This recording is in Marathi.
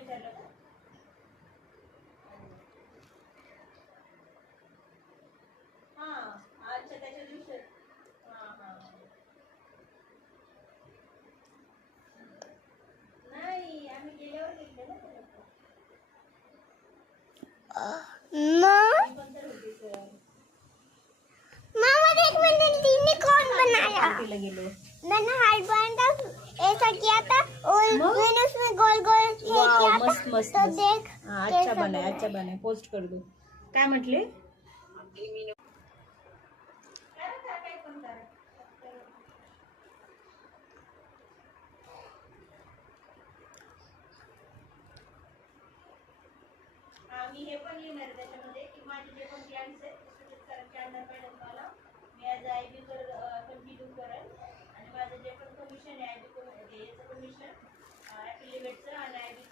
विचारलं का? हां अच्छा त्याच्या दिवशी हां हां नाही आम्ही गेल्यावर घेतलं ना ते लोक. मग मी पण तर होते सर. मामा एक मिनट तूने कौन बनाया? पार्टीला गेलो. मैंने हार्ट बनाया था, ऐसा किया था और मैंने उसमें गोल गोल ये किया था। मस्त मस्त तो मस्त. देख हां अच्छा बनाय अच्छा बनाय पोस्ट कर दो. काय म्हटले? काय पण करा. मी हे पण लिहिणार आहे त्याच्यामध्ये की माझे जे पण प्लॅन्स आहेत सुजित सरांच्या अंडर मॅडम मला मी ॲज आय बी कंटिन्यू करेल आणि माझं जे पण कमिशन आहे आय बी याचं कमिशन ॲफिलिएटचं आणि आय बी